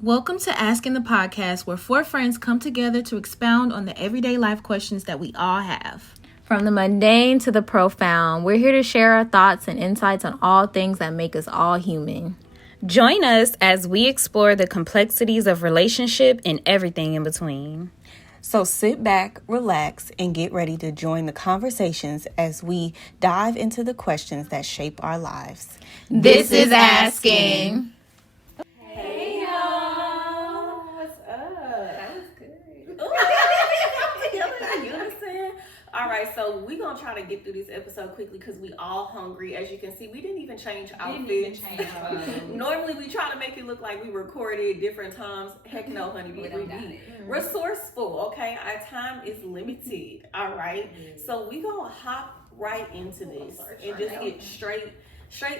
Welcome to Asking the Podcast, where four friends come together to expound on the everyday life questions that we all have. From the mundane to the profound, we're here to share our thoughts and insights on all things that make us all human. Join us as we explore the complexities of relationship and everything in between. So sit back, relax, and get ready to join the conversations as we dive into the questions that shape our lives. This is Asking. Hey, y'all. What's up? That was good. Unison. All right, so we're going to try to get through this episode quickly because we all hungry. As you can see, we didn't even change outfits. Normally, we try to make it look like we recorded different times. Heck no, honey. We be resourceful, okay? Our time is limited, all right? So we're going to hop right into this and just get straight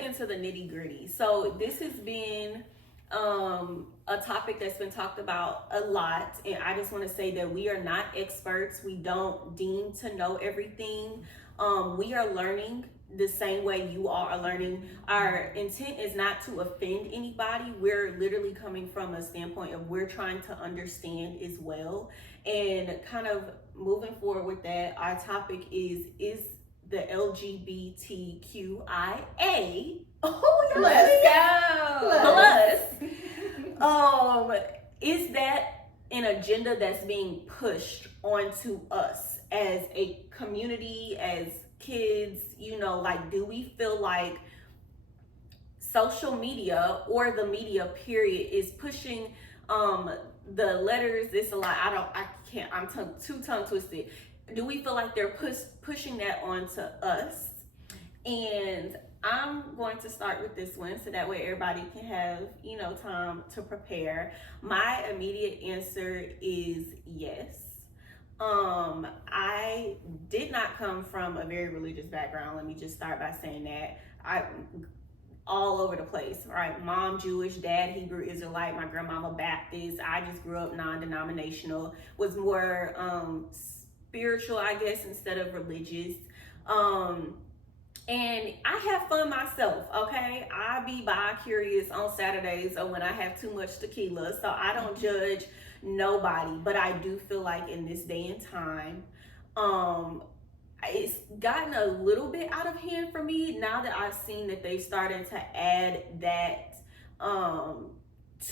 into the nitty gritty. So this has been a topic that's been talked about a lot, and I just want to say that we are not experts. We don't deem to know everything. We are learning the same way you all are learning. Our intent is not to offend anybody. We're literally coming from a standpoint of we're trying to understand as well. And kind of moving forward with that, our topic is the LGBTQIA. Oh, let's go. Is that an agenda that's being pushed onto us as a community, as kids? You know, like, do we feel like social media or the media period is pushing the letters? It's a lot. I'm too tongue twisted. Do we feel like they're pushing that onto us? And I'm going to start with this one so that way everybody can have, time to prepare. My immediate answer is yes. I did not come from a very religious background. Let me just start by saying that. All over the place, right? Mom Jewish, dad Hebrew Israelite, my grandmama Baptist. I just grew up non-denominational, was more spiritual, I guess, instead of religious. And I have fun myself, okay? I be bi-curious on Saturdays or when I have too much tequila, so I don't judge nobody. But I do feel like in this day and time, it's gotten a little bit out of hand for me now that I've seen that they've started to add that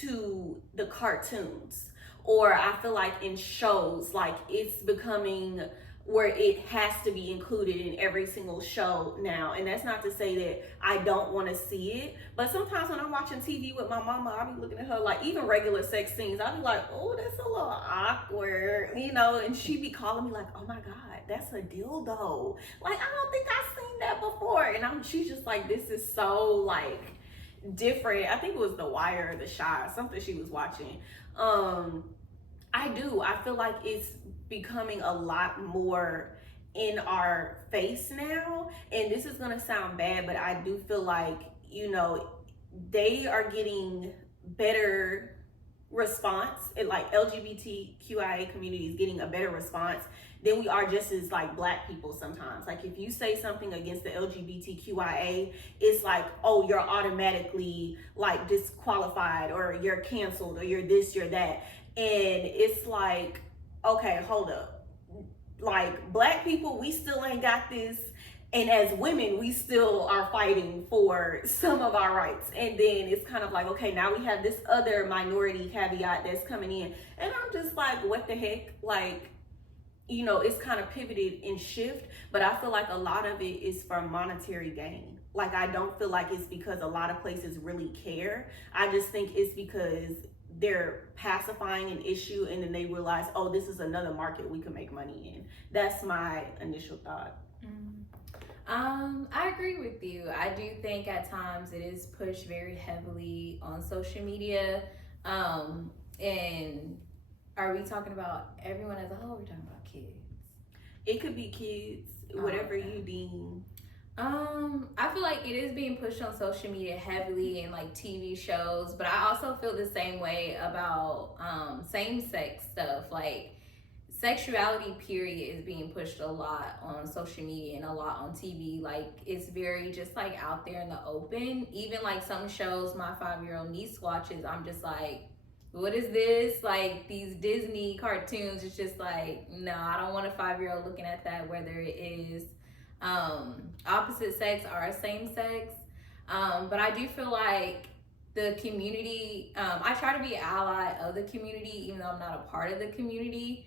to the cartoons. Or I feel like in shows, like it's becoming where it has to be included in every single show now. And that's not to say that I don't want to see it, but sometimes when I'm watching TV with my mama, I'll be looking at her, like even regular sex scenes, I'll be like, oh, that's a little awkward, and she be calling me like, oh my God, that's a dildo. Like, I don't think I've seen that before. And she's just like, this is so like different. I think it was The Wire or The Chi, something she was watching. I feel like it's becoming a lot more in our face now. And this is gonna sound bad, but I do feel like, they are getting better response. Like LGBTQIA community is getting a better response than we are just as like Black people sometimes. Like if you say something against the LGBTQIA, it's like, oh, you're automatically like disqualified or you're canceled or you're this, you're that. And it's like, okay, hold up. Like Black people, we still ain't got this. And as women, we still are fighting for some of our rights. And then it's kind of like, okay, now we have this other minority caveat that's coming in. And I'm just like, what the heck? Like, it's kind of pivoted and shift. But I feel like a lot of it is for monetary gain. Like, I don't feel like it's because a lot of places really care. I just think it's because they're pacifying an issue and then they realize, oh, this is another market we can make money in. That's my initial thought. I agree with you. I do think at times it is pushed very heavily on social media. And are we talking about everyone as a whole? We're talking about kids. It could be kids, whatever you deem. I feel like it is being pushed on social media heavily in like TV shows, but I also feel the same way about same-sex stuff. Like sexuality period is being pushed a lot on social media and a lot on TV. Like it's very just like out there in the open. Even like some shows my 5-year-old niece watches, I'm just like, what is this? Like these Disney cartoons, it's just like, no, I don't want a 5-year-old looking at that, whether it is opposite sex or same sex. But I do feel like the community, I try to be an ally of the community, even though I'm not a part of the community.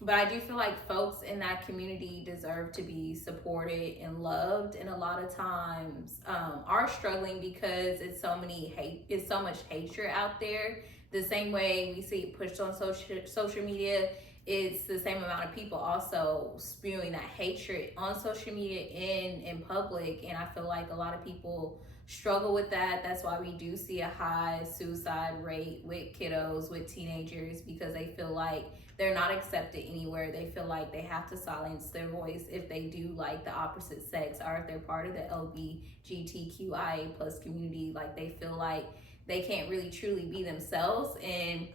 But I do feel like folks in that community deserve to be supported and loved, and a lot of times are struggling because it's so much hatred out there. The same way we see it pushed on social media, it's the same amount of people also spewing that hatred on social media and in public. And I feel like a lot of people struggle with that. That's why we do see a high suicide rate with kiddos, with teenagers, because they feel like they're not accepted anywhere. They feel like they have to silence their voice if they do like the opposite sex, or if they're part of the LGBTQIA plus community. Like they feel like they can't really truly be themselves. And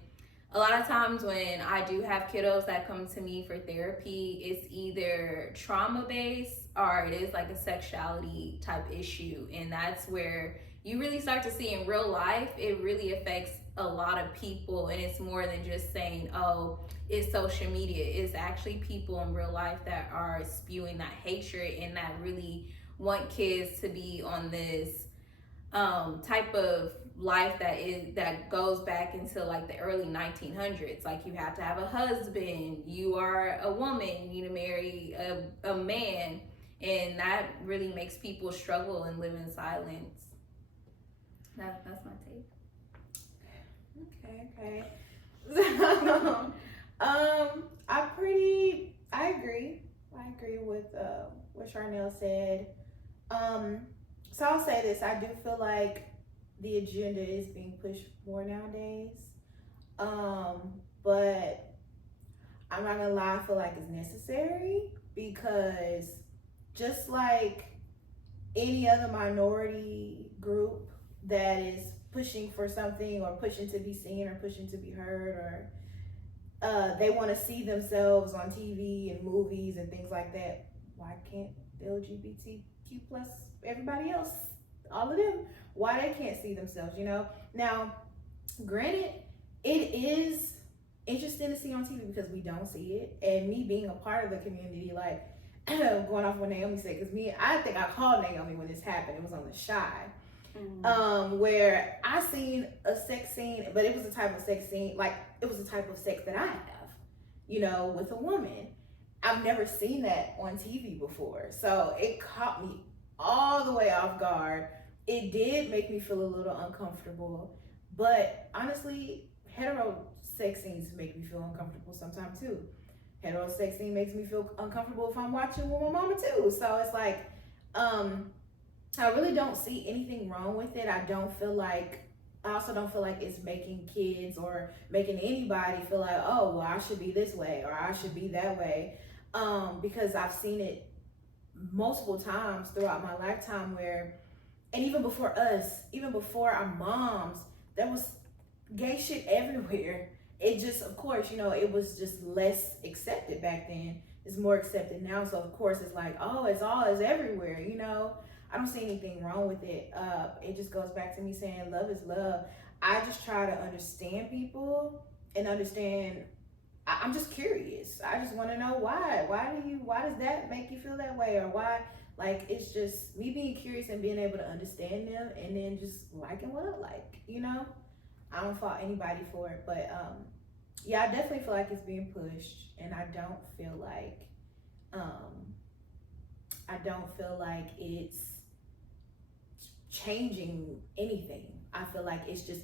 a lot of times when I do have kiddos that come to me for therapy, it's either trauma based or it is like a sexuality type issue. And that's where you really start to see in real life, it really affects a lot of people. And it's more than just saying, oh, it's social media. It's actually people in real life that are spewing that hatred and that really want kids to be on this type of life that goes back into like the early 1900s. Like you have to have a husband, you are a woman, you need to marry a man, and that really makes people struggle and live in silence. That's my take. Okay. I agree with what Charnel said. So I'll say this: I do feel like the agenda is being pushed more nowadays. But I'm not gonna lie, I feel like it's necessary, because just like any other minority group that is pushing for something, or pushing to be seen, or pushing to be heard, or they want to see themselves on TV and movies and things like that, why can't the LGBTQ plus everybody else, all of them, why they can't see themselves, you know? Now, granted, it is interesting to see on TV because we don't see it. And me being a part of the community, like going off what Naomi said, because I think I called Naomi when this happened. It was on The Shy. Where I seen a sex scene, but it was a type of sex scene, like it was a type of sex that I have, you know, with a woman. I've never seen that on TV before. So it caught me all the way off guard. It did make me feel a little uncomfortable, but honestly, hetero sex scenes make me feel uncomfortable sometimes too. Hetero sex scene makes me feel uncomfortable if I'm watching with my mama too. So it's like, I really don't see anything wrong with it. I also don't feel like it's making kids or making anybody feel like, oh, well, I should be this way or I should be that way. Because I've seen it multiple times throughout my lifetime where, and even before us, even before our moms, there was gay shit everywhere. It just, of course, you know, it was just less accepted back then. It's more accepted now. So of course it's like, oh, it's everywhere, you know? I don't see anything wrong with it. It just goes back to me saying love is love. I just try to understand people and understand. I'm just curious. I just want to know why. Why does that make you feel that way? Or why? Like, it's just me being curious and being able to understand them and then just liking what I like, you know? I don't fault anybody for it. But yeah, I definitely feel like it's being pushed, and I don't feel like it's changing anything. I feel like it's just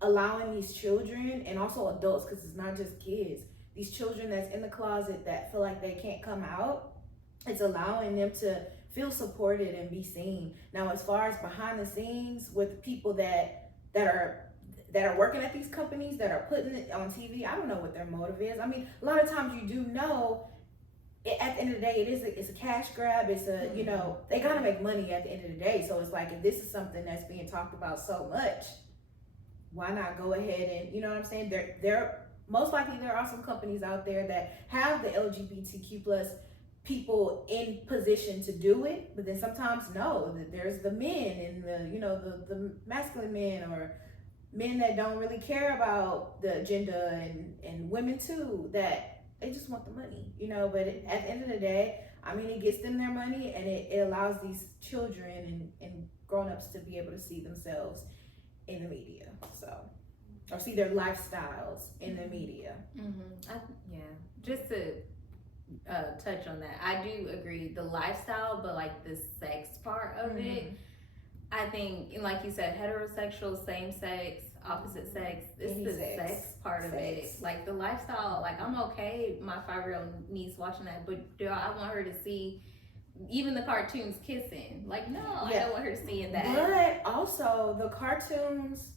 allowing these children and also adults, because it's not just kids, these children that's in the closet that feel like they can't come out, it's allowing them to feel supported and be seen. Now, as far as behind the scenes with people that are working at these companies that are putting it on TV, I don't know what their motive is. I mean, a lot of times you do know, at the end of the day, it's a cash grab. It's a, you know, they gotta make money at the end of the day. So it's like, if this is something that's being talked about so much, why not go ahead and, you know what I'm saying? There most likely there are some companies out there that have the LGBTQ plus people in position to do it, but then sometimes no, there's the men and the, you know, the masculine men or men that don't really care about the agenda, and women too, that they just want the money, you know. But at the end of the day, I mean, it gets them their money, and it allows these children and grown-ups to be able to see themselves in the media, so, or see their lifestyles in the media. Just to touch on that, I do agree the lifestyle, but like the sex part of it, I think, like you said, heterosexual, same sex, opposite sex, it's the sex part of it. Like the lifestyle, like I'm okay my 5-year-old niece watching that, but do I want her to see even the cartoons kissing? Like, no, I don't want her seeing that. But also the cartoons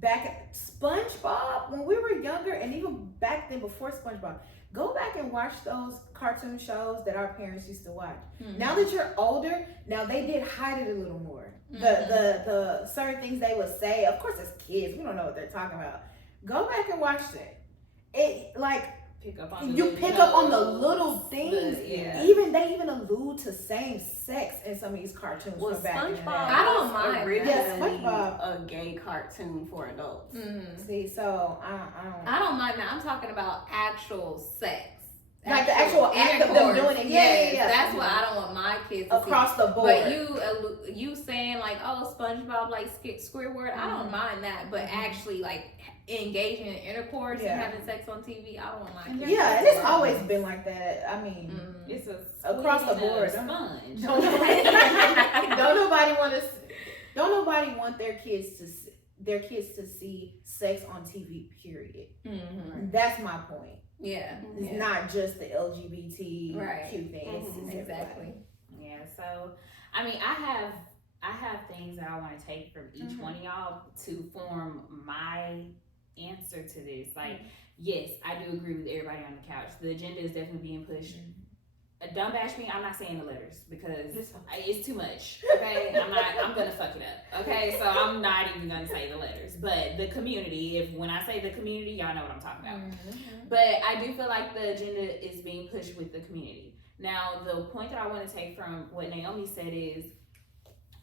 back at SpongeBob, when we were younger, and even back then before SpongeBob, go back and watch those cartoon shows that our parents used to watch. Now that you're older, now they did hide it a little more. The certain things they would say, of course as kids, we don't know what they're talking about. Go back and watch that. It like pick up on the little things. They even allude to same sex in some of these cartoons. Well, from back in the day. I don't mind. SpongeBob, a gay cartoon for adults. See, so I don't mind that. I'm talking about actual sex. Like the actual act of them doing it. Yeah. That's what I don't want my kids to across see. the board. But you saying like, oh, SpongeBob like Squidward, I don't mind that. But actually like engaging in intercourse and having sex on TV, I don't want my kids. Yeah, and it's always been like that. I mean, it's across the board. Sponge. Don't nobody want their kids to see sex on TV. Period. That's my point. It's not just the LGBTQ thing. Exactly. Yeah. So, I mean, I have things that I want to take from each one of y'all to form my answer to this. Like, yes, I do agree with everybody on the couch. The agenda is definitely being pushed. Don't bash me. I'm not saying the letters because it's too much. Okay, I'm gonna fuck it up. Okay, so I'm not even gonna say the letters. But the community. When I say the community, y'all know what I'm talking about. But I do feel like the agenda is being pushed with the community. Now, the point that I want to take from what Naomi said is,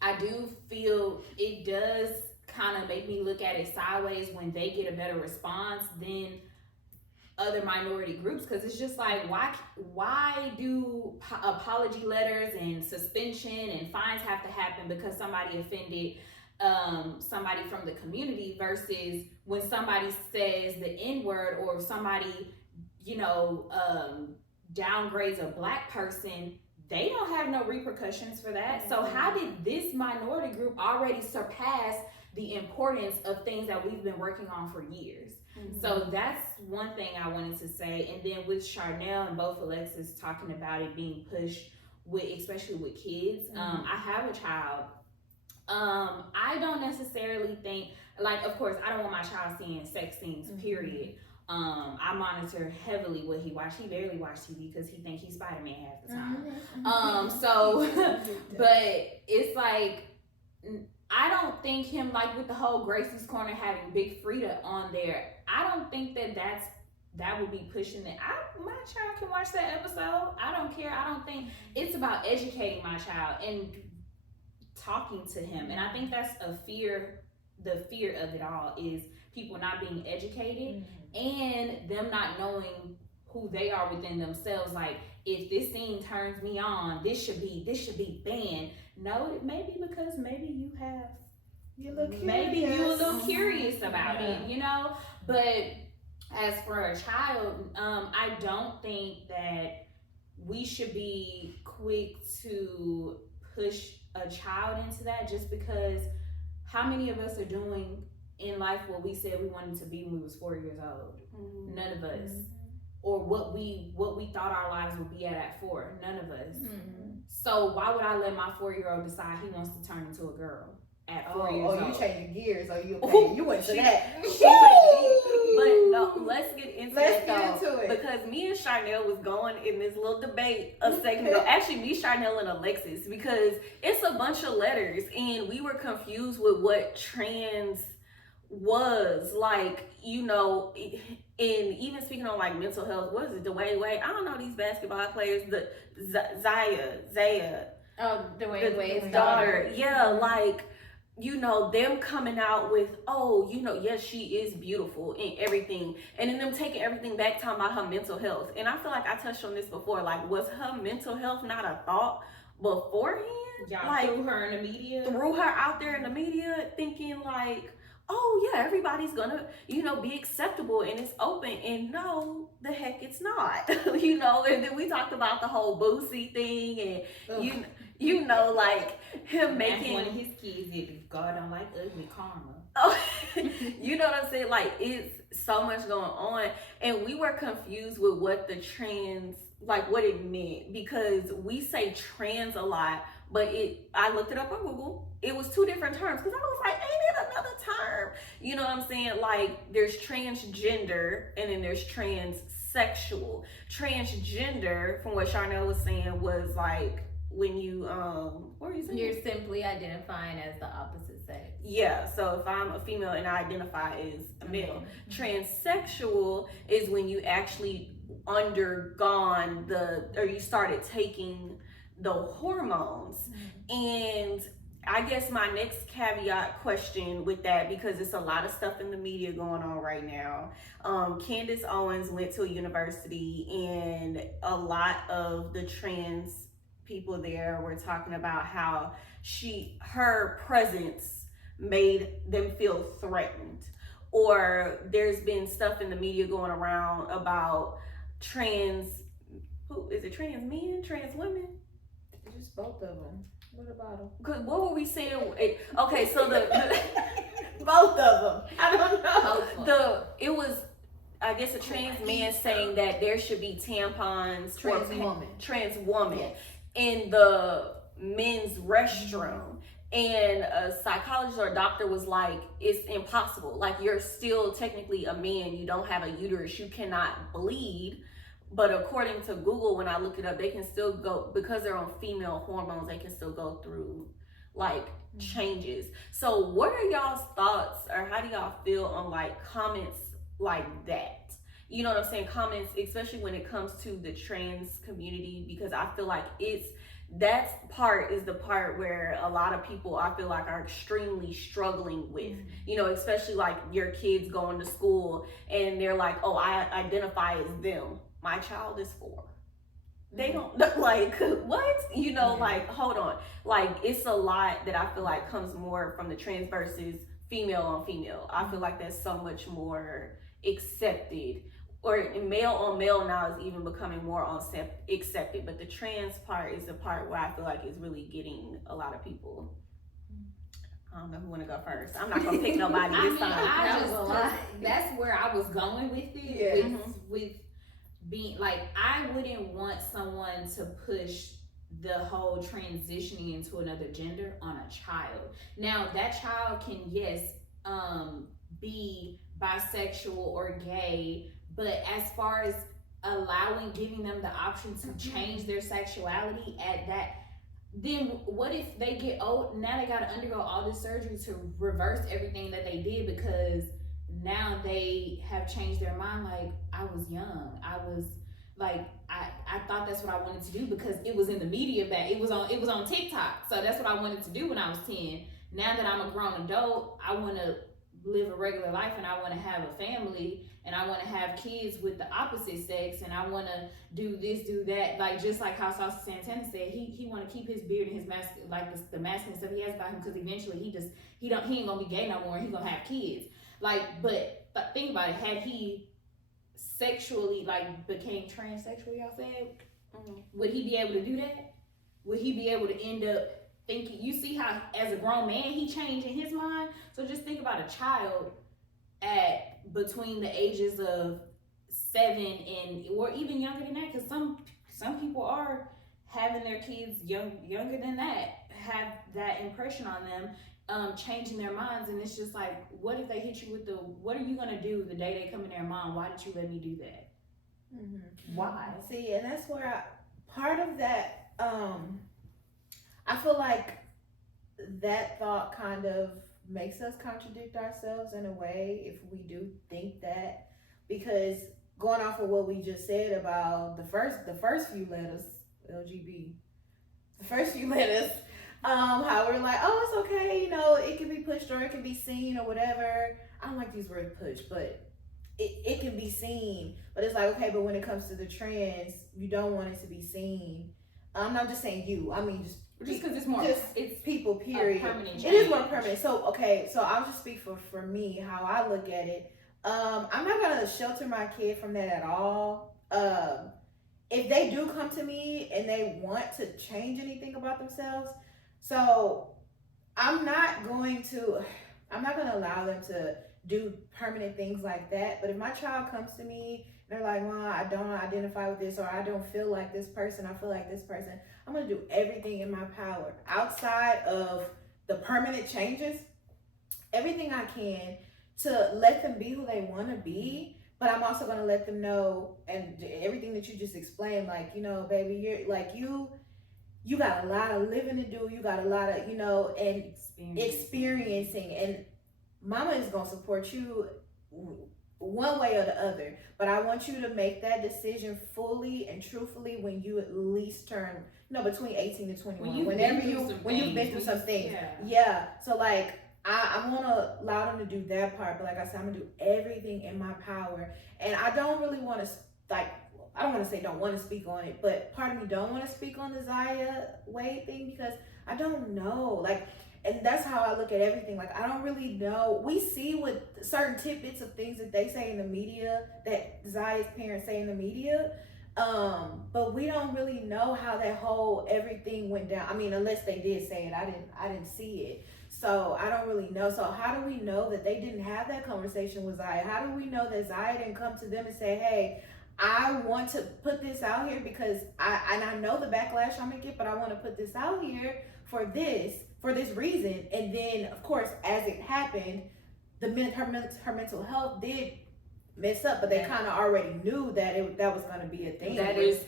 I do feel it does kind of make me look at it sideways when they get a better response than other minority groups, because it's just like, why do apology letters and suspension and fines have to happen because somebody offended somebody from the community, versus when somebody says the N-word or somebody downgrades a black person, they don't have no repercussions for that. So how did this minority group already surpass the importance of things that we've been working on for years? So that's one thing I wanted to say. And then with Charnel and both Alexis talking about it being pushed with, especially with kids, I have a child. I don't necessarily think, like, of course, I don't want my child seeing sex scenes, period. I monitor heavily what he watched. He barely watched TV because he thinks he's Spider-Man half the time. But it's like, I don't think him, like with the whole Gracie's Corner having Big Frida on there, I don't think that would be pushing it. My child can watch that episode. I don't care. I don't think it's about educating my child and talking to him. And I think that's the fear of it all is people not being educated and them not knowing who they are within themselves. Like, if this scene turns me on, this should be banned. No, it may be because maybe you're a little curious about it, you know? But as for a child, I don't think that we should be quick to push a child into that, just because how many of us are doing in life what we said we wanted to be when we was 4 years old? None of us. Or what we thought our lives would be at 4. None of us. So why would I let my 4-year-old decide he wants to turn into a girl at 4 years old? Oh, you changing gears. You went to that. But no, let's get into it. Because me and Charnel was going in this little debate a second ago. Actually, me, Charnel, and Alexis, because it's a bunch of letters and we were confused with what trans was, like, and even speaking on like mental health, what is it, Dwayne Wade? I don't know these basketball players, the Zaya. Oh, Dwayne Wade's daughter. Yeah, like, you know, them coming out with, oh, you know, yes, she is beautiful and everything. And then them taking everything back, talking about her mental health. And I feel like I touched on this before. Like, was her mental health not a thought beforehand? Y'all like, threw her in the media? Threw her out there in the media thinking like, oh yeah, everybody's gonna, you know, be acceptable and it's open. And no, the heck it's not. You know, and then we talked about the whole Boosie thing and you know, like him making one of his kids, if God don't like ugly, karma. Oh, you know what I'm saying? Like, it's so much going on, and we were confused with what the trans, like what it meant, because we say trans a lot, but I looked it up on Google. It was two different terms, because I was like, ain't it another term? You know what I'm saying? Like, there's transgender, and then there's transsexual. Transgender, from what Charnel was saying, was like when you what were you saying? You're simply identifying as the opposite sex. Yeah, so if I'm a female and I identify as a male. Transsexual is when you actually undergone or you started taking the hormones. And I guess my next caveat question with that, because it's a lot of stuff in the media going on right now. Candace Owens went to a university, and a lot of the trans people there were talking about how her presence made them feel threatened. Or there's been stuff in the media going around about trans men, trans women? Just both of them. What about them? Cause what were we saying? Okay, so the both of them. I don't know. It was, I guess, a trans man saying that there should be tampons trans woman Yes. in the men's restroom. And a psychologist or a doctor was like, it's impossible. Like, you're still technically a man. You don't have a uterus. You cannot bleed. But according to Google, when I look it up, they can still go, because they're on female hormones, they can still go through like changes. So what are y'all's thoughts, or how do y'all feel on like comments like that? You know what I'm saying? Comments, especially when it comes to the trans community, because I feel like that part is the part where a lot of people, I feel like, are extremely struggling with, you know, especially like your kids going to school and they're like, oh, I identify as them. My child is 4. They don't, like, what? You know, like, hold on. Like, it's a lot that I feel like comes more from the trans versus female on female. I feel like that's so much more accepted. Or male on male now is even becoming more accepted. But the trans part is the part where I feel like is really getting a lot of people. I don't know who want to go first. I'm not going to pick nobody this time. That's where I was going with it. Yeah. With being like, I wouldn't want someone to push the whole transitioning into another gender on a child. Now, that child can, yes, be bisexual or gay, but as far as giving them the option to change their sexuality at that, then what if they get old? Now they got to undergo all this surgery to reverse everything that they did, because now they have changed their mind. Like, I was young. I was like, I thought that's what I wanted to do because it was in the media back. It was on TikTok. So that's what I wanted to do when I was 10. Now that I'm a grown adult, I want to live a regular life, and I want to have a family, and I want to have kids with the opposite sex, and I want to do this, do that. Like, just like how Saucy Santana said, he want to keep his beard and his the masculine stuff he has about him, because eventually he ain't gonna be gay no more, and he gonna have kids. Like, but think about it, had he sexually became transsexual, y'all said, would he be able to do that? Would he be able to end up thinking? You see how as a grown man he changed in his mind? So just think about a child at between the ages of 7 or even younger than that, because some people are having their kids younger than that, have that impression on them, changing their minds. And it's just like, what if they hit you with what are you gonna do the day they come in their mind? Why did you let me do that? Why? See, and that's where part of that, I feel like that thought kind of makes us contradict ourselves in a way if we do think that, because going off of what we just said about the first few letters, LGB, the first few letters how we're like, oh, it's okay, you know, it can be pushed or it can be seen or whatever. I don't like these words push, but it can be seen. But it's like, okay, but when it comes to the trans, you don't want it to be seen. I'm not just saying you. I mean, just because it's more, it's people. Period. Permanent change. It is more permanent. So okay, so I'll just speak for me how I look at it. I'm not gonna shelter my kid from that at all. If they do come to me and they want to change anything about themselves, so I'm not going to allow them to do permanent things like that. But if my child comes to me, they're like, well, I don't identify with this, or I don't feel like this person, I feel like this person, I'm going to do everything in my power outside of the permanent changes, everything I can to let them be who they want to be. But I'm also going to let them know, and everything that you just explained, like, you know, baby, you're like, you got a lot of living to do. You got a lot of, you know, and experiencing, and mama is going to support you one way or the other. But I want you to make that decision fully and truthfully when you at least turn, you know, between 18 and 21. When you've been through some things. Yeah. So like, I want to allow them to do that part, but like I said, I'm gonna do everything in my power. And I don't really want to, like, I don't want to say don't want to speak on it, but part of me don't want to speak on the Zaya Wade thing because I don't know. Like, and that's how I look at everything. Like, I don't really know. We see what certain tidbits of things that they say in the media, that Zaya's parents say in the media, but we don't really know how that whole everything went down. I mean, unless they did say it, I didn't see it. So I don't really know. So how do we know that they didn't have that conversation with Zaya? How do we know that Zaya didn't come to them and say, hey, I want to put this out here because I know the backlash I'm gonna get, but I want to put this out here for this reason. And then of course, as it happened, her mental health did mess up, but they kind of already knew that that was going to be a thing. That is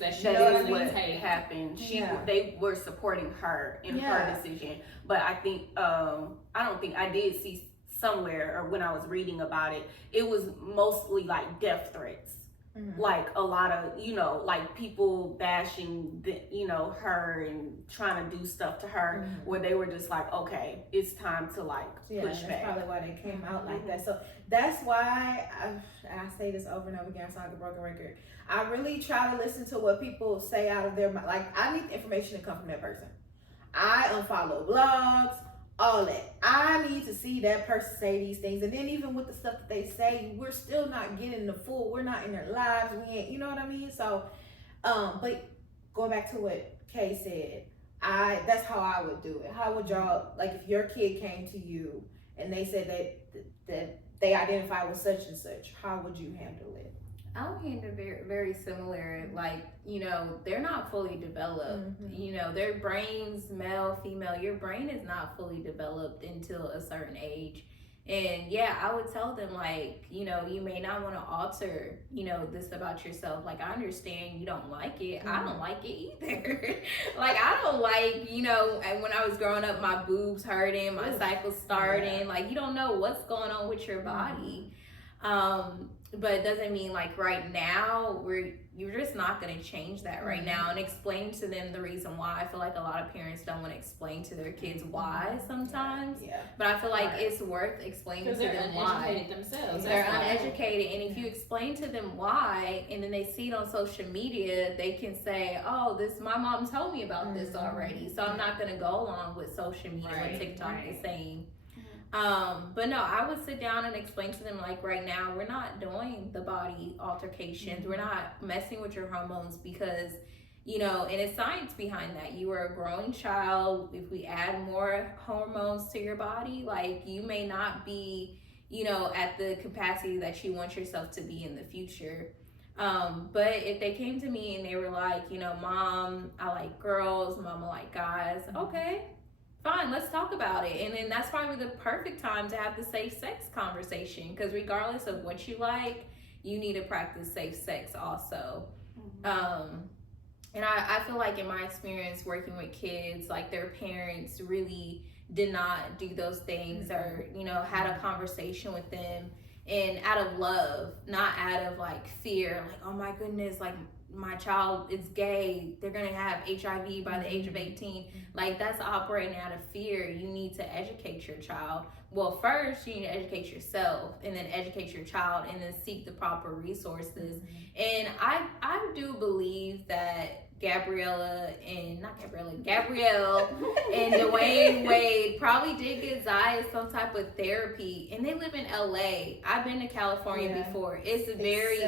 what happened. They were supporting her in her decision, but I think I did see somewhere, or when I was reading about it, it was mostly like death threats. Mm-hmm. Like a lot of, you know, like people bashing, her and trying to do stuff to her, mm-hmm. where they were just like, okay, it's time to like push back. That's probably why they came out like that. So that's why I say this over and over again, I sound like a broken record. I really try to listen to what people say out of their mind. Like, I need information to come from that person. I unfollow blogs, all that. I need to see that person say these things. And then even with the stuff that they say, we're still not getting the full, we're not in their lives. We ain't, you know what I mean? So, but going back to what Kay said, that's how I would do it. How would y'all, like, if your kid came to you and they said that they identify with such and such, how would you handle it? I would handle it very, very similar. Like, they're not fully developed. Mm-hmm. Their brains, male, female, your brain is not fully developed until a certain age. And yeah, I would tell them, like, you may not want to alter, this about yourself. Like, I understand you don't like it. Mm-hmm. I don't like it either. Like, I don't like, and when I was growing up, my boobs hurting, my cycle starting. Yeah. Like, you don't know what's going on with your body. But it doesn't mean like right now you're just not going to change that right now and explain to them the reason why. I feel like a lot of parents don't want to explain to their kids why sometimes. Yeah. But I feel like it's worth explaining to them why. Themselves. They're uneducated, and if you explain to them why, and then they see it on social media, they can say, "Oh, my mom told me about this already, so I'm not going to go along with social media, what TikTok is saying." But no, I would sit down and explain to them, like, right now we're not doing the body altercations. We're not messing with your hormones because, and it's science behind that. You are a growing child. If we add more hormones to your body, like, you may not be, at the capacity that you want yourself to be in the future. But if they came to me and they were like, Mom, I like girls, Mama like guys, okay. Fine, let's talk about it. And then that's probably the perfect time to have the safe sex conversation, because regardless of what you like, you need to practice safe sex also. And I feel like in my experience working with kids, like, their parents really did not do those things or, had a conversation with them, and out of love, not out of like fear, like, oh my goodness, like my child is gay, they're gonna have HIV by the age of 18. Like, that's operating out of fear. You need to educate your child. Well, first you need to educate yourself, and then educate your child, and then seek the proper resources. And I do believe that Gabrielle and Dwayne Wade probably did get Zaya some type of therapy, and they live in LA. I've been to California before. It's very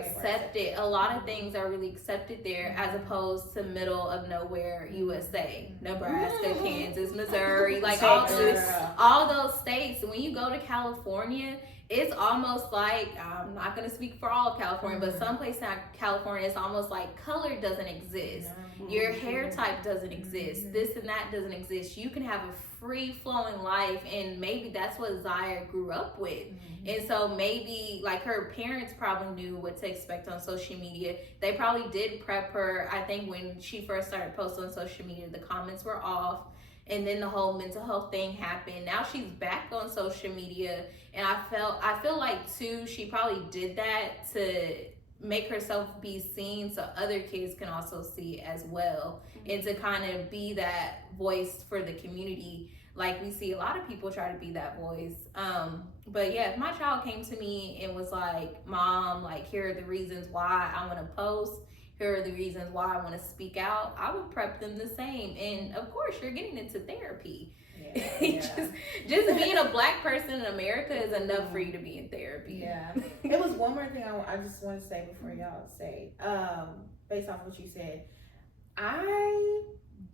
accepted. A lot of things are really accepted there, as opposed to middle of nowhere USA, Nebraska, Kansas, Missouri, like all those states. When you go to California, it's almost like, I'm not going to speak for all of California, but some places in California, it's almost like color doesn't exist. Your hair type doesn't exist. This and that doesn't exist. You can have a free-flowing life, and maybe that's what Zaya grew up with. And so maybe, like, her parents probably knew what to expect on social media. They probably did prep her. I think when she first started posting on social media, the comments were off. And then the whole mental health thing happened. Now she's back on social media, and I feel like too, she probably did that to make herself be seen so other kids can also see as well, and to kind of be that voice for the community. Like, we see a lot of people try to be that voice. But yeah, if my child came to me and was like, Mom, like, here are the reasons why I want to post, here are the reasons why I want to speak out, I would prep them the same. And of course, you're getting into therapy. Just being a Black person in America is enough for you to be in therapy. It was one more thing I just want to say before y'all say, based off what you said, I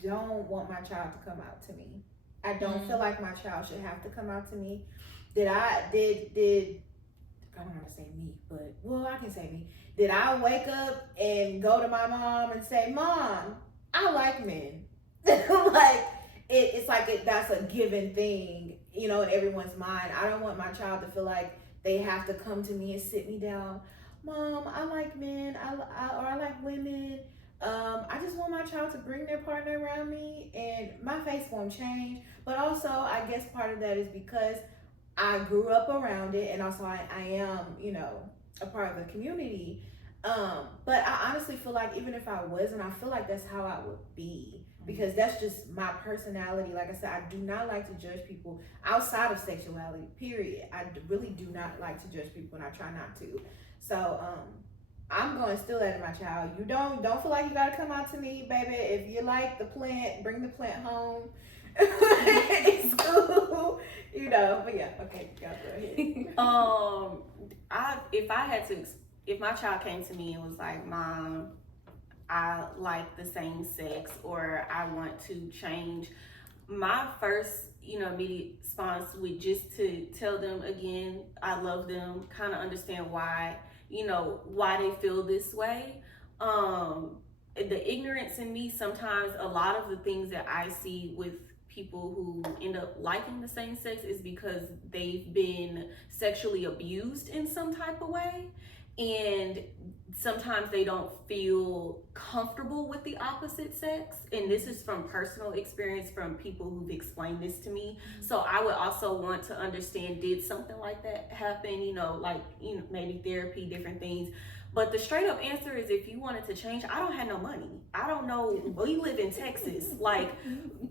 don't want my child to come out to me. I don't feel like my child should have to come out to me. I don't want to say me, but, well, I can say me. Did I wake up and go to my mom and say, Mom, I like men? Like, it's like that's a given thing, you know, in everyone's mind. I don't want my child to feel like they have to come to me and sit me down. Mom, I like men, or I like women. I just want my child to bring their partner around me, and my face won't change. But also, I guess part of that is because I grew up around it, and also I am, you know, a part of the community. But I honestly feel like even if I wasn't, I feel like that's how I would be, because that's just my personality. Like I said, I do not like to judge people outside of sexuality, period. I really do not like to judge people, and I try not to. So I'm going to instill that in my child. You don't feel like you got to come out to me, baby. If you like the plant, bring the plant home. It's cool, you know. But yeah, okay, y'all go ahead. If my child came to me and was like, Mom, I like the same sex, or I want to change, my first, immediate response would just to tell them again, I love them, kind of understand why they feel this way. The ignorance in me, sometimes a lot of the things that I see with people who end up liking the same sex is because they've been sexually abused in some type of way, and sometimes they don't feel comfortable with the opposite sex. And this is from personal experience from people who've explained this to me. So I would also want to understand, did something like that happen, maybe therapy, different things. But the straight up answer is, if you wanted to change, I don't have no money. I don't know. We live in Texas. Like,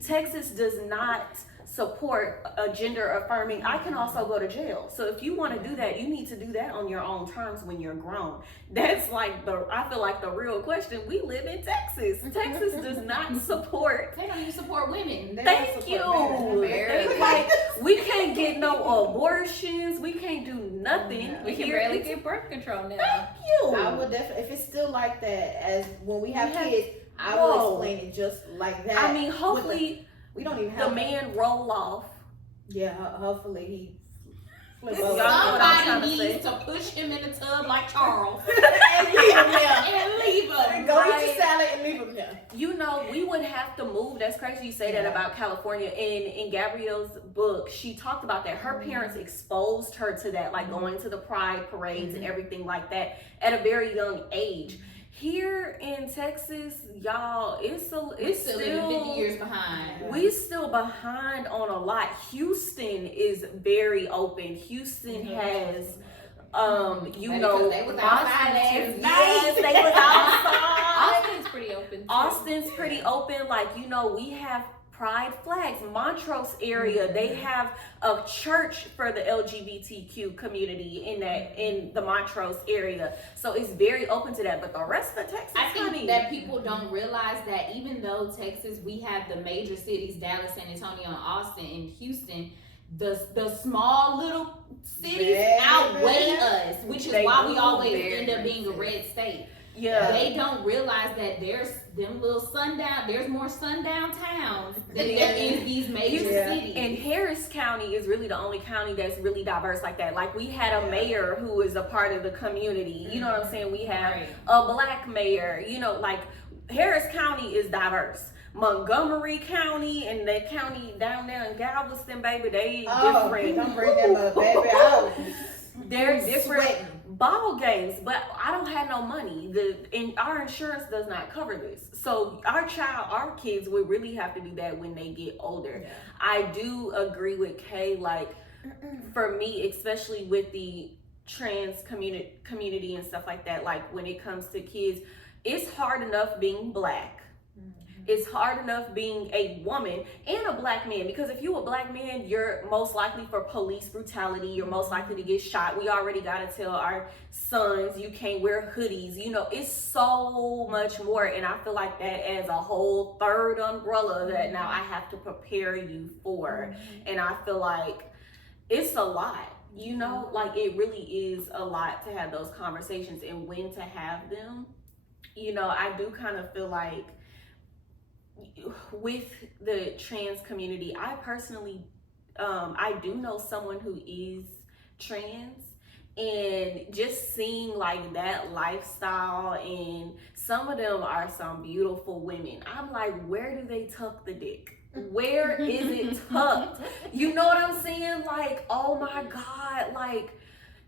Texas does not support a gender affirming. I can also go to jail. So if you want to do that, you need to do that on your own terms when you're grown. That's like I feel like the real question. We live in Texas. Texas does not support. They don't even support women. Thank you. Like, we can't get no abortions. We can't do nothing. We can barely get birth control now. Thank you. I would definitely, if it's still like that as when we have kids, I will explain it just like that. I mean, hopefully we don't even have the man roll off. Yeah, hopefully he. Somebody needs to push him in the tub like Charles and leave him there. and leave him. Go eat your salad and leave him there. We would have to move. That's crazy you say that about California. In Gabrielle's book, she talked about that. Her parents exposed her to that, like going to the pride parades and everything like that at a very young age. Here in Texas, y'all, it's still 50 years behind. We still behind on a lot. Houston is very open. Houston has You Maybe know, 'cause they was outside last Yes, night. they was outside. Austin's pretty open. Too. Austin's pretty open. Like, you know, we have pride flags. Montrose area, they have a church for the LGBTQ community in the Montrose area. So it's very open to that. But the rest of Texas, I think that people don't realize that even though Texas, we have the major cities, Dallas, San Antonio, and Austin, and Houston, the small little cities outweigh us, which is why we always end up being a red state. Yeah. They don't realize that there's more sundown towns than there is these major cities. And Harris County is really the only county that's really diverse like that. Like, we had a mayor who is a part of the community. You know what I'm saying? We have a black mayor. You know, like, Harris County is diverse. Montgomery County and the county down there in Galveston, baby, they different. Don't bring them up, baby. They're different ball games, but I don't have no money. Our insurance does not cover this. So our kids would really have to do that when they get older. Yeah. I do agree with Kay, like, for me, especially with the trans community and stuff like that, like, when it comes to kids, it's hard enough being black. It's hard enough being a woman and a black man, because if you're a black man, you're most likely for police brutality. You're most likely to get shot. We already got to tell our sons you can't wear hoodies. You know, it's so much more. And I feel like that as a whole third umbrella that now I have to prepare you for. And I feel like it's a lot, you know, like, it really is a lot to have those conversations and when to have them. You know, I do kind of feel like with the trans community, I personally, I do know someone who is trans, and just seeing like that lifestyle, and some of them are some beautiful women. I'm like, where do they tuck the dick? Where is it tucked? You know what I'm saying? Like, oh my God, like,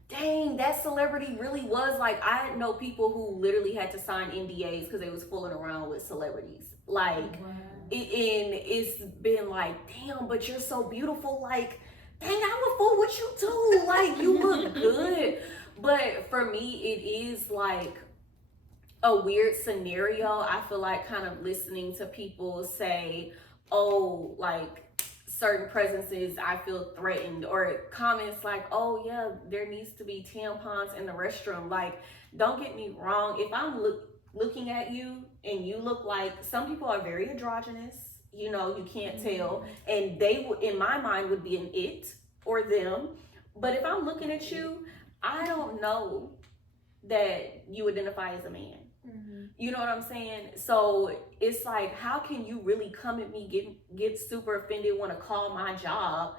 dang, that celebrity really was like, I know people who literally had to sign NDAs because they was fooling around with celebrities. Like, it's been like, damn, but you're so beautiful. Like, dang, I would fool with you too. Like, you look good. But for me, it is like a weird scenario. I feel like kind of listening to people say, oh, like, certain presences, I feel threatened, or comments like, oh yeah, there needs to be tampons in the restroom. Like, don't get me wrong, if I'm looking at you and you look like, some people are very androgynous, you know, you can't tell, and they in my mind would be an it or them. But if I'm looking at you, I don't know that you identify as a man. You know what I'm saying? So it's like, how can you really come at me, get super offended, want to call my job,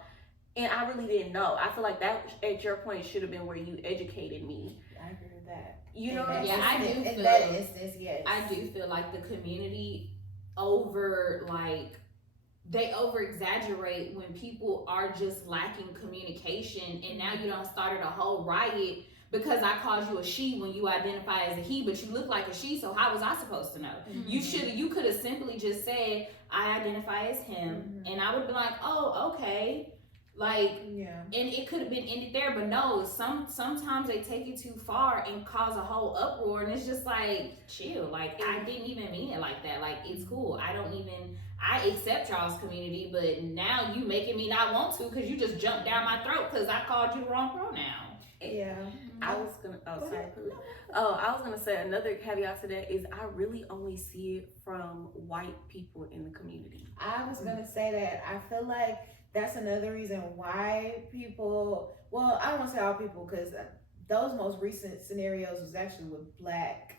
and I really didn't know? I feel like that, at your point, should have been where you educated me. I agree with that. You know what I'm saying? saying? I do in feel, that instance, yes. I do feel like the community they over exaggerate when people are just lacking communication, and now you done started a whole riot because I called you a she when you identify as a he, but you look like a she, so how was I supposed to know? You could have simply just said, I identify as him, and I would be like, oh, okay. Like, and it could have been ended there, but no, sometimes they take it too far and cause a whole uproar, and it's just like, chill. Like, I didn't even mean it like that. Like, it's cool. I accept y'all's community, but now you making me not want to because you just jumped down my throat because I called you the wrong pronoun. Yeah. I was gonna say another caveat to that is I really only see it from white people in the community. I was gonna say that I feel like that's another reason why people, well, I don't want to say all people, because those most recent scenarios was actually with black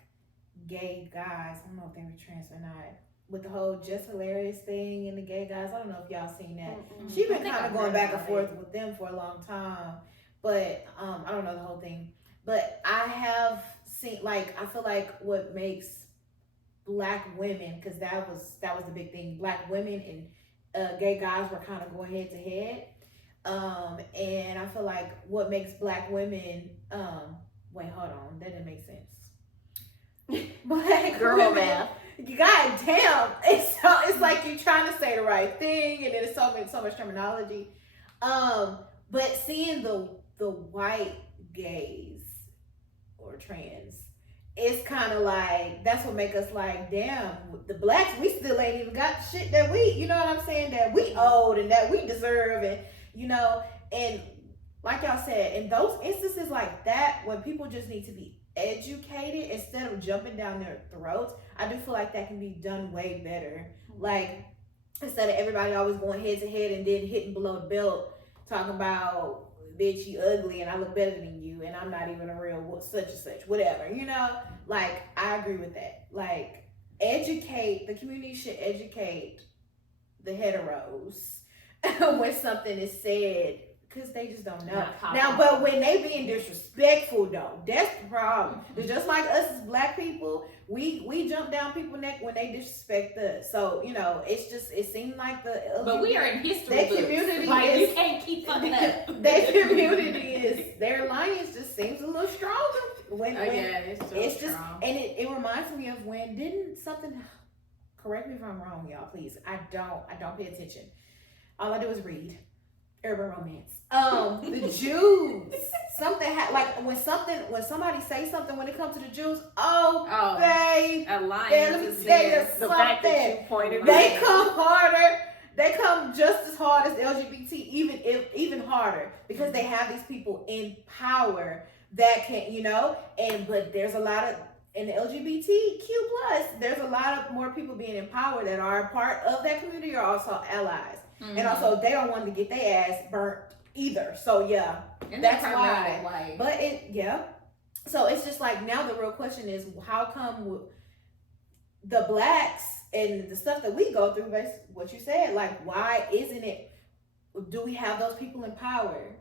gay guys. I don't know if they were trans or not. With the whole Just Hilarious thing and the gay guys, I don't know if y'all seen that. She's been kind of going back and forth with them for a long time, but I don't know the whole thing. But I have seen, like, I feel like what makes black women, because that was the big thing. Black women and gay guys were kind of going head to head, and I feel like what makes black women wait, hold on, that didn't make sense. Black girl women, math. God damn, it's like you're trying to say the right thing, and then it's so much terminology. But seeing the white gays or trans, it's kind of like, that's what make us like, damn, the blacks, we still ain't even got the shit that we, you know what I'm saying, that we owed and that we deserve, and you know, and like y'all said, in those instances like that, when people just need to be educated instead of jumping down their throats, I do feel like that can be done way better. Like, instead of everybody always going head to head and then hitting below the belt, talking about, bitch, you ugly and I look better than you and I'm not even a real such and such, whatever, you know? Like, I agree with that. Like, educate, the community should educate the heteros when something is said, because they just don't know. Now, but when they being disrespectful though, that's the problem. It's just like us as black people, we jump down people's neck when they disrespect us. So, you know, it's just, it seems like the but we are in history their books. community Like, is, you can't keep fucking up. their community is, their alliance just seems a little stronger. When Yeah, it's just, and it reminds me of when, didn't something, correct me if I'm wrong, y'all, please. I don't pay attention. All I do is read urban romance. The Jews, something like when somebody say something when it comes to the Jews, babe, let me tell you The fact that something. you pointed They come harder. They come just as hard as the LGBT, even harder, because they have these people in power that can, you know, but there's a lot of, in the LGBTQ plus, there's a lot of more people being in power that are a part of that community, or also allies. Mm-hmm. And also, they don't want to get their ass burnt either. So yeah, and that's why. Like, but so it's just like, now the real question is, how come the blacks and the stuff that we go through, what you said, like, why isn't it, do we have those people in power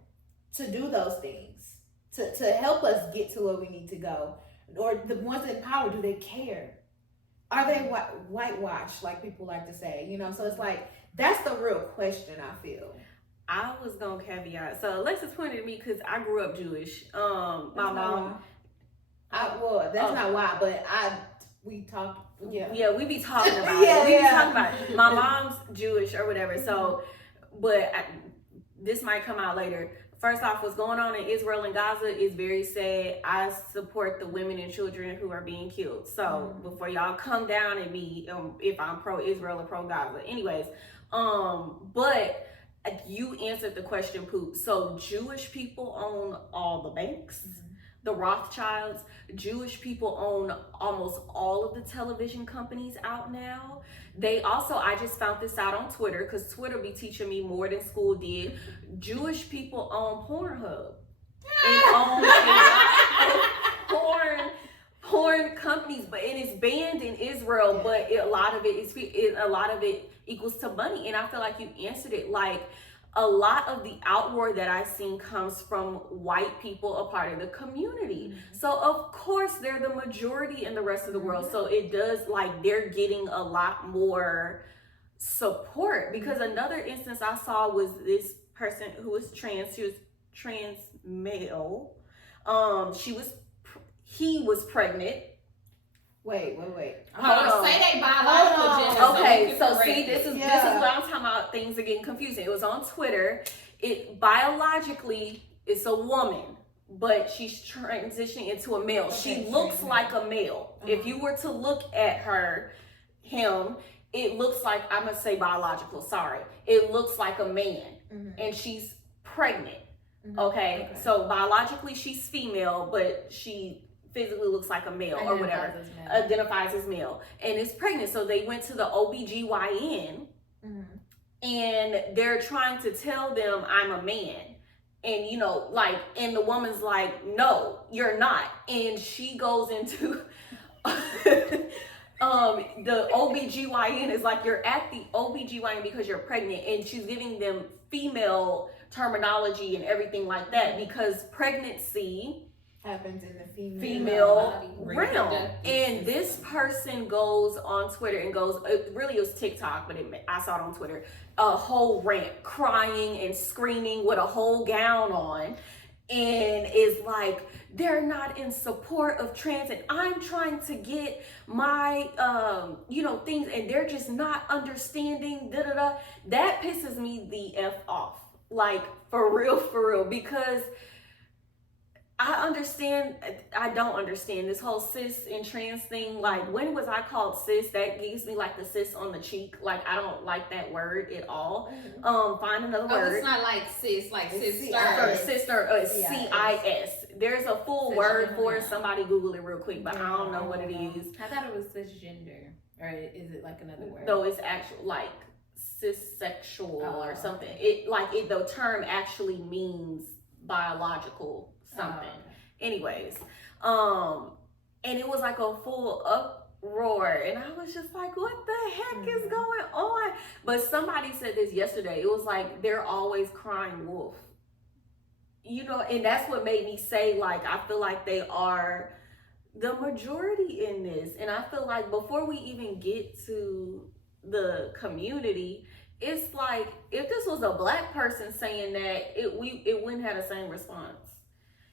to do those things, to help us get to where we need to go? Or the ones in power, do they care? Are they whitewashed, like people like to say, you know? So it's like, that's the real question, I feel. I was gonna caveat. So Alexis pointed at me because I grew up Jewish. My mom. That's not why, but we talked. Yeah, we be talking about it. We be talking about it. My mom's Jewish or whatever. So, but this might come out later. First off, what's going on in Israel and Gaza is very sad. I support the women and children who are being killed. So before y'all come down at me if I'm pro-Israel or pro-Gaza. Anyways, but you answered the question, Poop. So Jewish people own all the banks, the Rothschilds. Jewish people own almost all of the television companies out now. They also, I just found this out on Twitter, because Twitter be teaching me more than school did. Jewish people own Pornhub and own porn companies, but it is banned in Israel. But a lot of it equals to money. And I feel like you answered it. Like, a lot of the outroar that I've seen comes from white people, a part of the community. So of course they're the majority in the rest of the world. So it does, like, they're getting a lot more support. Because another instance I saw was this person who was trans. She was trans male. He was pregnant. Wait. Say they biological gender. Okay, so see, this is what I'm talking about. Things are getting confusing. It was on Twitter. It biologically, it's a woman, but she's transitioning into a male. She looks like a male. If you were to look at him, it looks like, I'm gonna say biological. Sorry, it looks like a man, and she's pregnant. Okay, so biologically she's female, but she physically looks like a male or whatever, identifies as male, and is pregnant. So they went to the OBGYN and they're trying to tell them, I'm a man. And, you know, like, and the woman's like, no, you're not. And she goes into the OBGYN is like, you're at the OBGYN because you're pregnant, and she's giving them female terminology and everything like that, because pregnancy happens in the female realm. And this person goes on Twitter and goes, it was TikTok, but I saw it on Twitter, a whole rant, crying and screaming with a whole gown on, and is like, they're not in support of trans, and I'm trying to get my things, and they're just not understanding, That pisses me the F off, like, for real, because I don't understand this whole cis and trans thing. Like, when was I called cis? That gives me like the cis on the cheek. Like, I don't like that word at all. Find another word. It's not like cis, like sister. Sister, CIS. There's a full word for it. Somebody Google it real quick, but I don't know what it is. I thought it was cisgender, or is it like another word? No, it's actual like cissexual or something. The term actually means biological something. Anyways, and it was like a full uproar, and I was just like, what the heck is going on? But somebody said this yesterday. It was like, they're always crying wolf. You know, and that's what made me say, like, I feel like they are the majority in this. And I feel like before we even get to the community, it's like, if this was a black person saying that, it wouldn't have the same response.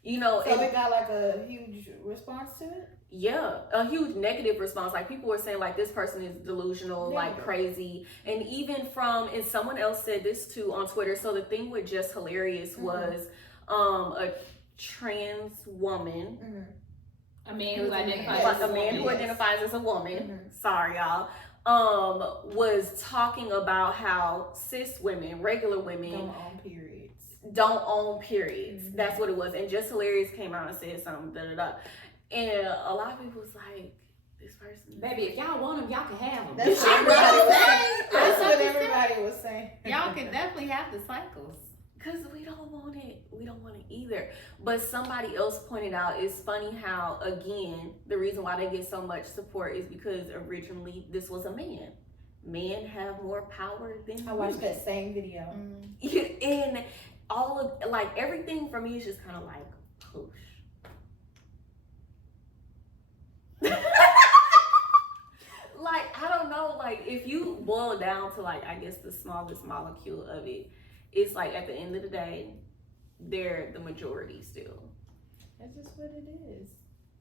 You know, so it got like a huge response to it? Yeah, a huge negative response. Like, people were saying like, this person is delusional, like crazy. And even and someone else said this too on Twitter. So the thing with Just Hilarious was a trans woman, a man who identifies as a woman. Sorry, y'all. Was talking about how cis women, regular women, don't own periods. That's what it was. And Just Hilarious came out and said something, and a lot of people was like, this person, baby, if y'all want them, y'all can have them. That's what everybody was saying. Y'all can definitely have the cycles. Because we don't want it. We don't want it either. But somebody else pointed out, it's funny how, again, the reason why they get so much support is because originally this was a man. Men have more power than women. I watched that same video. And all of, like, everything for me is just kind of like, push. Like, I don't know, like, if you boil down to, like, I guess the smallest molecule of it, it's like, at the end of the day, they're the majority still. That's just what it is.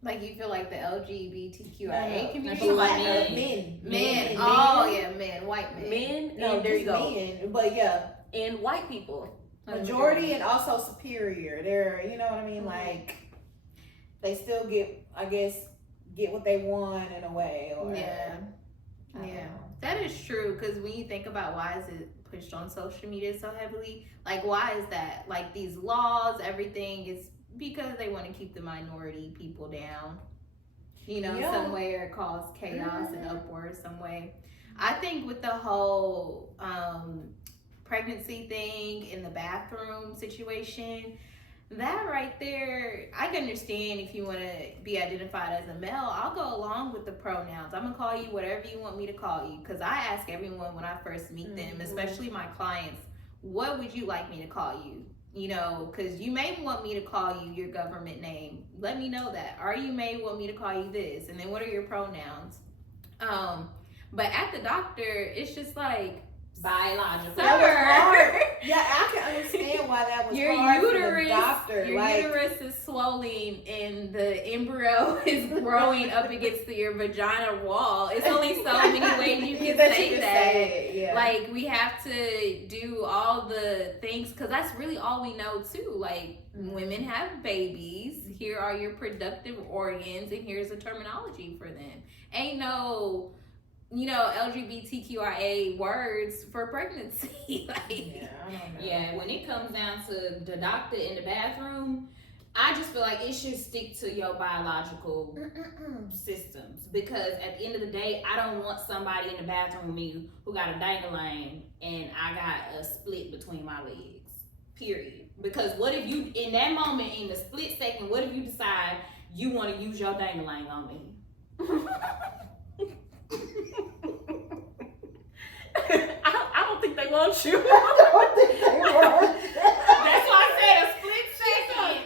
Like, you feel like the LGBTQIA community? Men. Oh, yeah, men. White men. Men, and there you go. Men, but yeah. And white people. Majority and also superior. They're, you know what I mean? Like, they still get what they want in a way. Or, yeah. That is true, because when you think about why is it pushed on social media so heavily, like, why is that? Like, these laws, everything is because they want to keep the minority people down, you know, some way, or cause chaos and uproar some way. I think with the whole pregnancy thing in the bathroom situation, that right there, I can understand if you want to be identified as a male. I'll go along with the pronouns. I'm going to call you whatever you want me to call you, because I ask everyone when I first meet them, especially my clients, what would you like me to call you? You know, because you may want me to call you your government name. Let me know that. Or you may want me to call you this. And then what are your pronouns? But at the doctor, it's just like, biological. That was hard. Yeah, I can understand why that was hard for the doctor. Your uterus is swollen and the embryo is growing up against your vagina wall. It's only so many ways you can say that. Yeah. Like, we have to do all the things, because that's really all we know too. Like, women have babies. Here are your productive organs, and here's the terminology for them. Ain't no, you know, LGBTQIA words for pregnancy. Like, I don't know. Yeah, when it comes down to the doctor in the bathroom, I just feel like it should stick to your biological systems, because at the end of the day, I don't want somebody in the bathroom with me who got a dangling and I got a split between my legs, period. Because what if you, in that moment, in the split second, what if you decide you want to use your dangling on me? I don't think they want you. That's why I said a split second.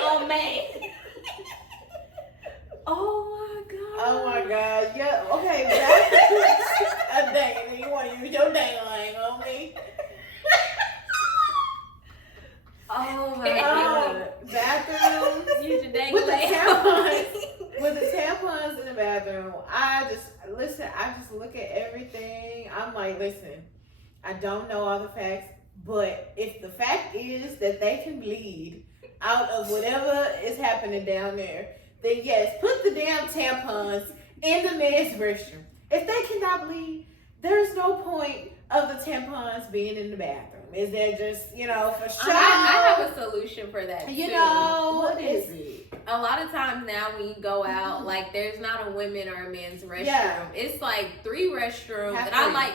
Oh man. Oh my god. Yeah. Okay. A dang. You want to use your dangling on me? Oh my god. Bathrooms. use your dang With the leg. tampons. With the tampons in the bathroom, I just look at everything. I'm like, listen, I don't know all the facts. But if the fact is that they can bleed out of whatever is happening down there, then yes, put the damn tampons in the men's restroom. If they cannot bleed, there's no point of the tampons being in the bathroom. Is that just, for sure? I have a solution for that. You too. know, What is it? A lot of times now when you go out, like there's not a women or a men's restroom. Yeah. It's like 3 restrooms. Have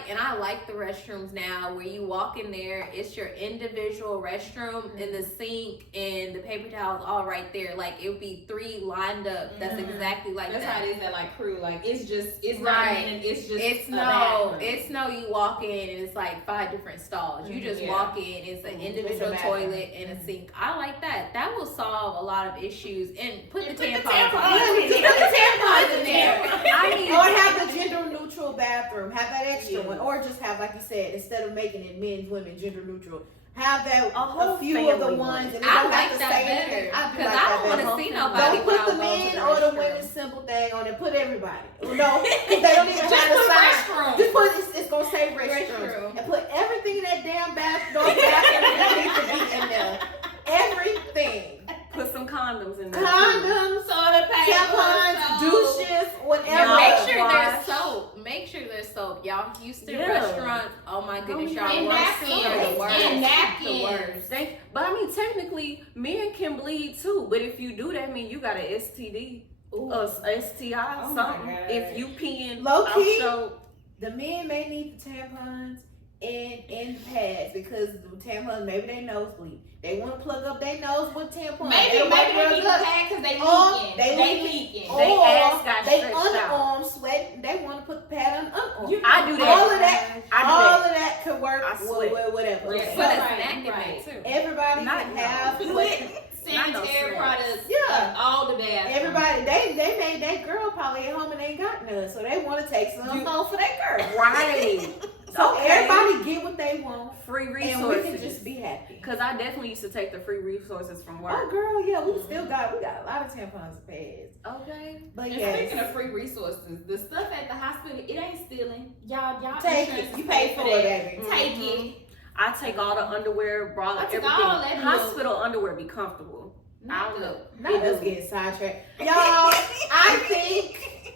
And I like the restrooms now where you walk in there, it's your individual restroom and the sink and the paper towels all right there. Like it would be 3 lined up. That's exactly like That's that. how it is at like crew. Like it's Right. not a minute, it's just It's a no, bathroom. it's no. You walk in and it's like 5 different stalls. You just walk in. It's an individual It's a bathroom. toilet and a sink. I like that. That will solve a lot of issues. And put the tampons. Put the tampons in there. Or have the gender neutral bathroom. Have that extra one. Or just have, like you said, instead of making it men's, women, gender neutral, have that a few of the ones. And I don't have like to that say better. anything. I do Because like I that don't want better. to see nobody. Don't when put I the go to men or the restroom. women's simple thing on it. Put everybody. No, they don't even Just have put to sign. restroom. Just put it's gonna say restroom. Restroom. And put everything in that damn bathroom that needs to be in there. Everything. Put some condoms in there. Condoms, Soda paper, tampons, soap. douches, whatever. Make sure Wash. there's soap. Make sure there's soap. Y'all Houston Yeah. restaurants. Oh my goodness, y'all And worst. napkins. Are the worst. And The napkins. worst. But I mean, technically, men can bleed too. But if you do that, mean you got an STD or STI, Oh my something. God. If you peeing Low key. out The men may need the tampons and the pads because the tampons maybe they nosebleed. They want to plug up their nose with tampons. Maybe They'll they wipe need their to gut. pad because they Or leaking. they They leak. leaking. Or They ass got they stretched out. underarm sweat. They want to put the pad on the underarm. I do that. All of that. I do All that. of that could work. I sweat. Whatever. Yeah. Put a So, snack in there Right. too. everybody Not can no. have. Sanitary products. Yeah. All the bathrooms. Everybody, they made that girl probably at home and ain't got none, so they want to take some home for that girl. Right. So Okay. everybody get what they want, Free and we resources. can just be happy. Cause I definitely used to take the free resources from Oh, work. girl, yeah, we got a lot of tampons and pads. Okay. But And yes, speaking of free resources, the stuff at the hospital, it ain't stealing. Y'all take insurance it. is You pay for that. it, baby. Take Mhm. it. I take all the underwear, bra, I took everything. all that Hospital underwear be comfortable. Not I the- look. Not us getting sidetracked, y'all. I think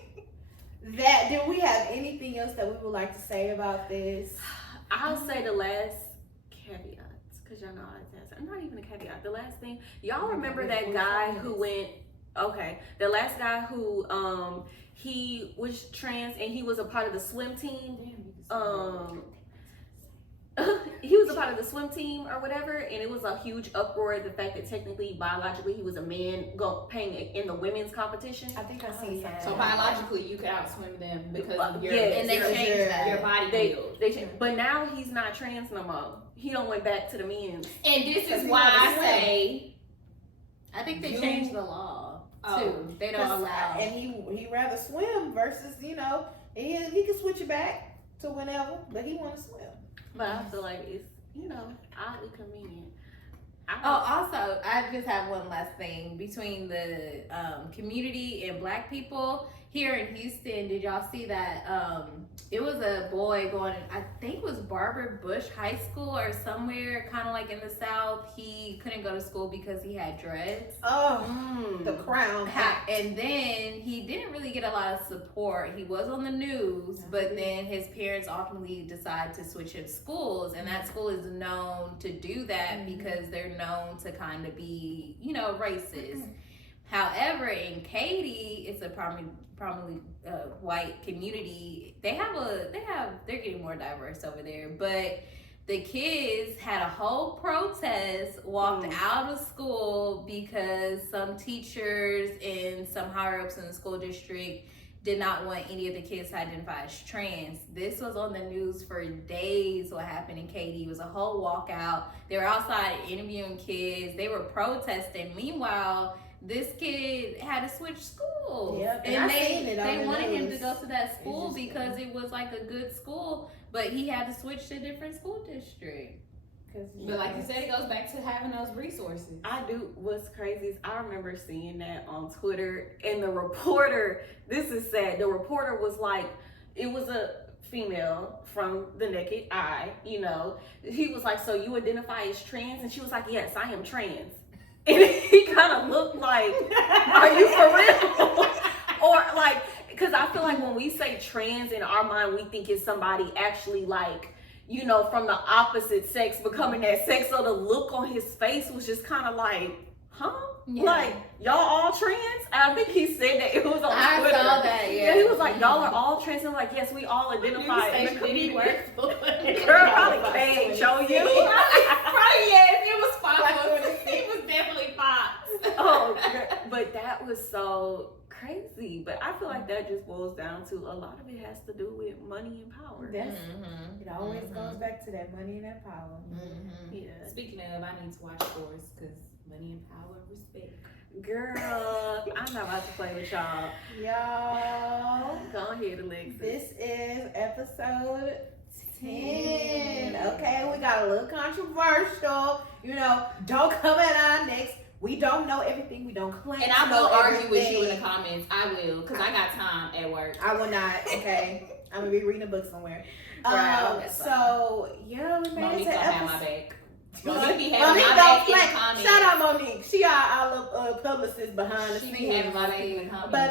that do we have anything else that we would like to say about this? I'll say the last caveats, because y'all know I like that. Not even a caveat. The last thing, y'all remember that guy who went? Okay, the last guy who he was trans and he was a part of the swim team. He was a part of the swim team or whatever, and it was a huge uproar. The fact that technically, biologically, he was a man paying in the women's competition. I think I see that. So biologically, you could outswim them because of your, Yeah, and they your, changed that. your body They, build. but now he's not trans no more. He don't went back to the men's. And this Because is he why wanted to I swim. say I think they You- changed the law Oh. too. They don't allow. And he rather swim versus he can switch it back to whenever, but he want to swim. But I feel like it's oddly convenient. Oh, also, I just have one last thing between the community and Black people here in Houston. Did y'all see that? It was a boy going, I think it was Barber Bush High School or somewhere, kind of like in the South. He couldn't go to school because he had dreads. Oh, the crown. And then he didn't really get a lot of support. He was on the news, but then his parents ultimately decided to switch his schools, and that school is known to do that because they're known to kind of be, racist. However, in Katy, it's a prominently white community. They're getting more diverse over there, but the kids had a whole protest, walked out of school because some teachers and some higher ups in the school district did not want any of the kids to identify as trans. This was on the news for days. What happened in Katy? It was a whole walkout. They were outside interviewing kids. They were protesting. Meanwhile, this kid had to switch schools. Yep, And I seen it on they the wanted him to news. go to that school Interesting. because it was like a good school, but he had to switch to a different school district. But like you said, it goes back to having those resources. I do. What's crazy is I remember seeing that on Twitter, and the reporter. This is sad. The reporter was like, it was a female from the naked eye, you know. He was like, so you identify as trans? And she was like, yes, I am trans. And he kind of looked like, are you for real? Or like, because I feel like when we say trans in our mind, we think it's somebody actually like, you know, from the opposite sex becoming that sex. So the look on his face was just kind of like, huh? Yeah. Like, y'all all trans? And I think he said that it was on I Twitter. saw that, yeah. He was like, y'all are all trans. And I'm like, yes, we all identify in the community. Girl, Girl, probably can't show you. Probably yes, it was Fox. He was definitely Fox. Oh, but that was so crazy. But I feel like that just boils down to a lot of it has to do with money and power. It always goes back to that money and that power. Yeah. Speaking of, I need to watch Force because money and power, respect. Girl, I'm not about to play with y'all. Y'all, Go ahead, Alexis. this is episode 10. Okay, we got a little controversial. You know, don't come at our next. We don't know everything. We don't claim. And I to will know argue with you in everything. the comments. I will, because I got time at work. I will not. Okay, I'm gonna be reading a book somewhere. Right, So yeah, we made Monique it to don't have my episode. back. Monique be having Monique my don't back in play. the comments. Shout out Monique. She our publicist behind the She be scenes. having my back in the comments. But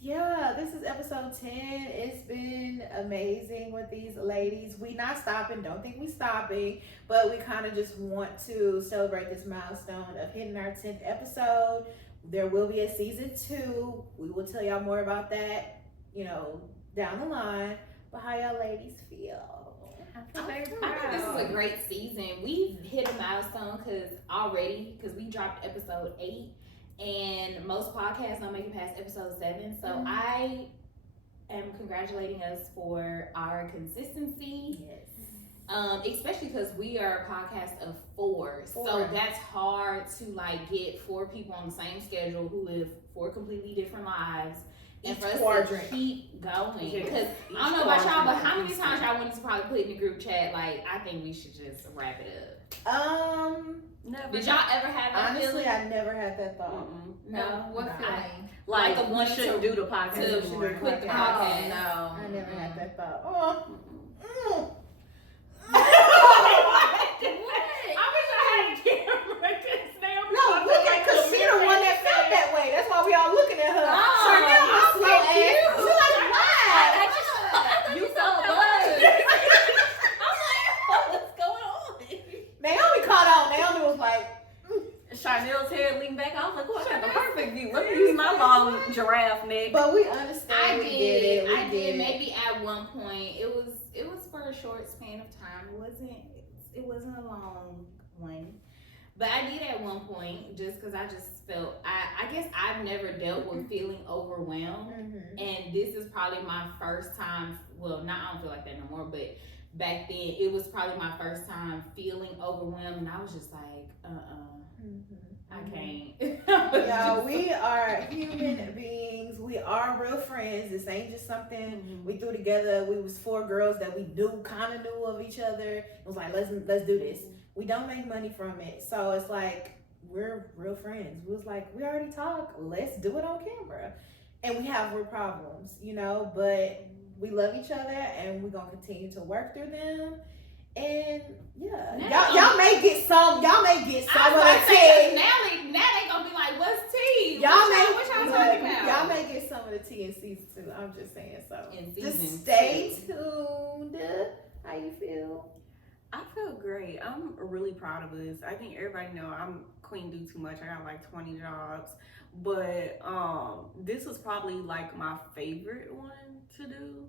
yeah, this is episode 10. It's been amazing with these ladies. We not stopping. Don't think we stopping, but we kind of just want to celebrate this milestone of hitting our 10th episode. There will be a season 2. We will tell y'all more about that, you know, down the line. But how y'all ladies feel? I think this is a great season. We've hit a milestone because we dropped episode 8, and most podcasts don't make it past episode 7. So I am congratulating us for our consistency. Yes. Especially because we are a podcast of 4. So that's hard to like get 4 people on the same schedule who live 4 completely different lives. And for us to keep going, because I don't know about y'all, but how many times y'all wanted to probably put in the group chat, like, I think we should just wrap it up? Never. Did y'all ever have that honestly, feeling? I never had that thought. No, what No, feeling? Like the one shouldn't do the podcast to anymore. quit the Oh, podcast. no. I never had that thought. Oh. I wish I had a camera, because now No, look at, because she the one that felt that way. That's why we all looking at her. Chanel, my slow ass. She like, why? You so buzz. I'm like, what's going on? Naomi caught on. Naomi was like, Chanel's head leaned back. I was like, oh, I got the perfect view. Let me use my long giraffe neck. but we understand. I we did. get it. We I get did. it. Maybe at one point, it was for a short span of time. It wasn't a long one, but I did at one point just because I just felt. I guess I've never dealt with feeling overwhelmed, and this is probably my first time. Well, I don't feel like that no more, but back then it was probably my first time feeling overwhelmed, and I was just like, I can't. Yeah, we are human beings. We are real friends. This ain't just something we threw together. We was 4 girls that we kind of knew of each other. It was like, let's do this. We don't make money from it, so it's like we're real friends. We was like, we already talked. Let's do it on camera, and we have real problems, you know. But we love each other, and we're gonna continue to work through them. And yeah, y'all may get some. Y'all may get some of the tea. Now they gonna be like, "What's tea?" Y'all what y'all talking about? Y'all may get some of the tea in season 2. I'm just saying. So In just season stay 2. tuned. How you feel? I feel great. I'm really proud of us. I think everybody know I'm queen do too much. I got like 20 jobs, but this was probably like my favorite one to do.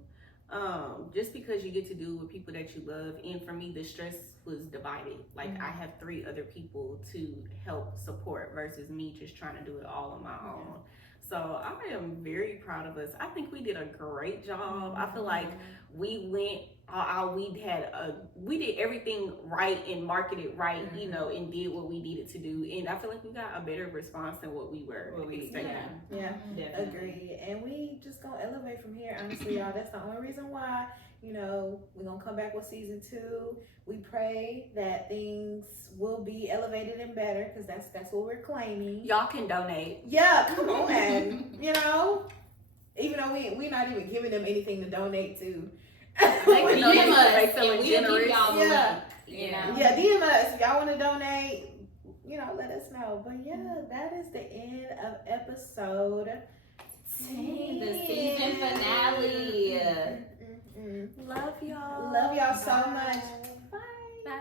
Just because you get to do it with people that you love, and for me the stress was divided. Like I have 3 other people to help support versus me just trying to do it all on my own. So I am very proud of us. I think we did a great job. I feel like we went out. We did everything right and marketed right, you know, and did what we needed to do. And I feel like we got a better response than what we were expecting. Yeah, Definitely. agreed. And we just gonna elevate from here. Honestly, y'all, that's the only reason why. You know, we're gonna come back with season 2. We pray that things will be elevated and better, because that's what we're claiming. Y'all can donate. Yeah, come on. You know, even though we're not even giving them anything to donate to. Like, No, DM us, they and feeling we'll give generous. y'all the Yeah. link, you know? Yeah, DM us if y'all want to donate. Let us know. But yeah, that is the end of episode 10. The season finale. Love y'all. Love y'all so much. Bye. Bye.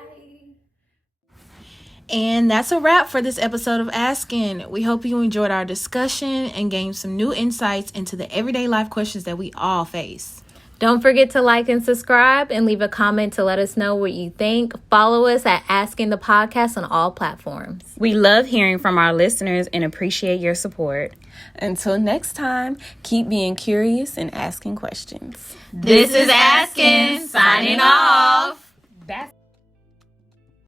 And that's a wrap for this episode of Asking. We hope you enjoyed our discussion and gained some new insights into the everyday life questions that we all face. Don't forget to like and subscribe and leave a comment to let us know what you think. Follow us at Asking the Podcast on all platforms. We love hearing from our listeners and appreciate your support. Until next time, keep being curious and asking questions. This is Asking, signing off. That's